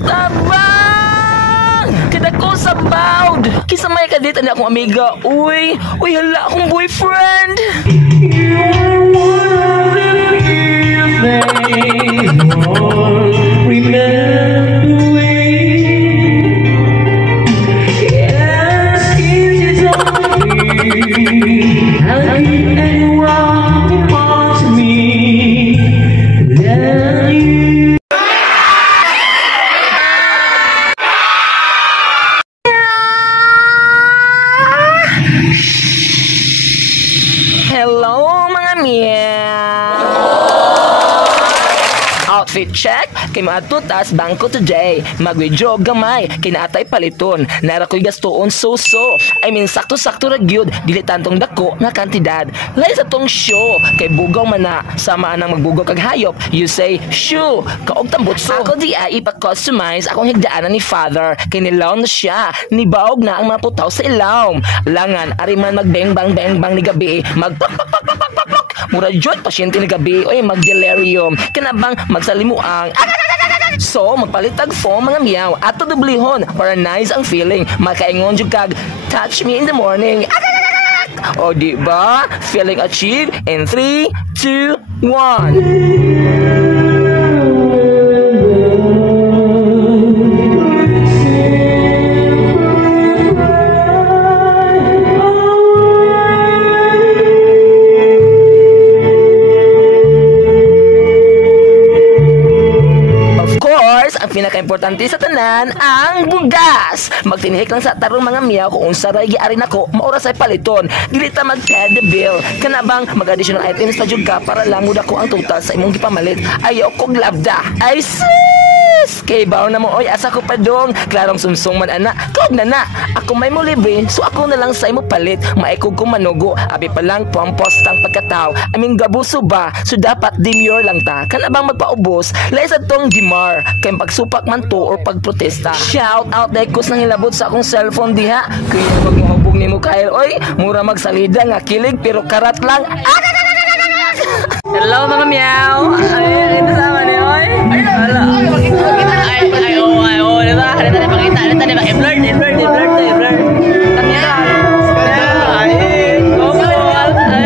Tabang! Kada ko sa bound! Kisa may kadita na akong amiga. Uy, hala akong boyfriend! Hello mga meow! Outfit check, kay mga tutas bangko today. Mag-withdraw gamay, kinaatay paliton. Nara ko'y gastoon so-so. I mean, sakto-sakto ra gyud, dili tantong dako nga kantidad. Lain sa tong show, kay bugaw man na. Samaan ang magbugaw kag hayop, you say, shoo, kaog tambutso. Ako di ay ipa-customize akong higdaanan ni father. Kay nilaw na siya, nibaog na ang mga putaw sa ilawm. Langan, ariman mag-bang-bang-bang-bang ni gabi, mag-pak-pak-pak-pak-pak-pak. Mura jud pasyente ni gabi, oy mag-delirium. Kanabang magsalimuang. So, magpalitag foam mga meow at tudublihon para nice ang feeling. Makaingon jud kag touch me in the morning. O di ba? Feeling achieved in 3, 2, 1. Ang pinaka-importante sa tanan, ang bugas. Magtinihik lang sa tarong mga meow kung unsa ray giari nako, maoras ay paliton. Dili ta mag-pay the bill. Kanabang mag-additional items ta jud ka para langud ako ang total sa imong gipamalit. Ayaw kog labda. Ay sis! Kay baw na mo oy asa ko pa dong. Klarong sumsong man ana. Kog na na. Ako may mo libre, so ako na lang sa imo palit. Maikog ko manugo. Abi pa lang pampostang pagkatao. Aming gabuso ba? So dapat demure lang ta. Kanabang magpaubos, lay sa tong dimar. Kay pagsupak man to or pagprotesta. Shout out dekos nang hilabot sa akong cellphone diha. Kaya magmuhubog ni mo Kyle. Oy, mura magsalida nga kilig pero karat lang. Hello mga meow. Ay, ito sama ni oy. Wala. Ay, diba? Halita na pakita. Halita na i-blur.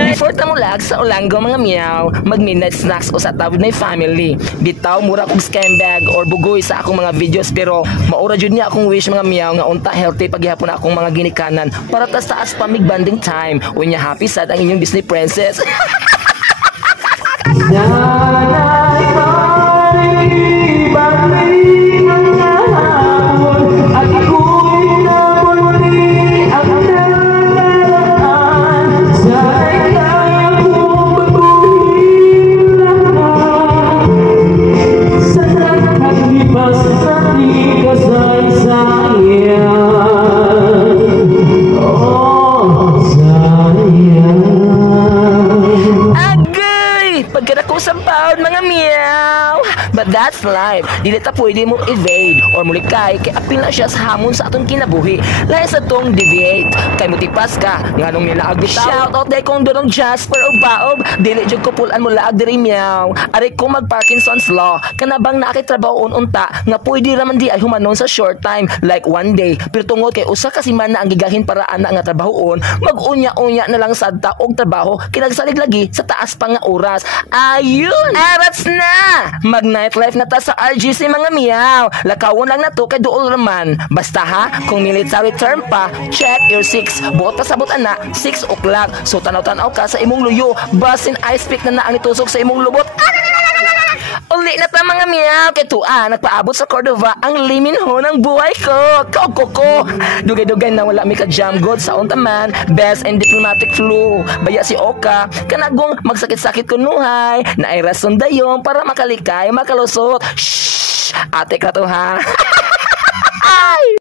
Before tamulag sa Olango mga meow, mag-midnight snacks o sa tabod na family. Bitaw mura kong scam bag or bugoy sa akong mga videos pero maura jud niya akong wish mga meow nga unta healthy paghihapon akong mga ginikanan para taas pa mig banding time. Unya happy sad ang inyong Disney princess. Sampawd mga meow. But that's life. Dili ta pwede mo evade or mulikay kay apil na siya sa hamon sa atong kinabuhi. Lahi sa tong deviate. Kay mutipas ka nganong nilaag bitaw. Shout out day kong dorong Jasper o Baob. Dili jud ko pulan mo laag diri meow. Ari ko mag Parkinson's law. Kanabang nakitrabaho unta nga pwede ra man di ay humanon sa short time like one day. Pero tungod kay usa ka semana ang gigahin para ana nga trabahoon, mag-unya-unya na lang sadta og trabaho kinagsalig lagi sa taas pa nga oras. Ayun! Arats na! Mag-nightlife na ta sa RGC mga meow. Lakawon lang na to kay duol raman. Basta ha, kung military term pa, check your 6. Buot pa sabot ana, 6 o'clock. So tanaw-tanaw ka sa imong luyo. Basin ice pick na ang itusok sa imong lubot. Uli na ta mga meow. Kay tuan, nagpaabot sa Cordova ang liminho ng buhay ko. Koko. Dugay-dugay na wala mi ka jam god sa untaman. Best and diplomatic flu. Baya si Oka, kanagong magsakit-sakit kunuhay. Na ay rason dayon para makalikay, makalusot. Shhh! Ate ka to ha. Ay!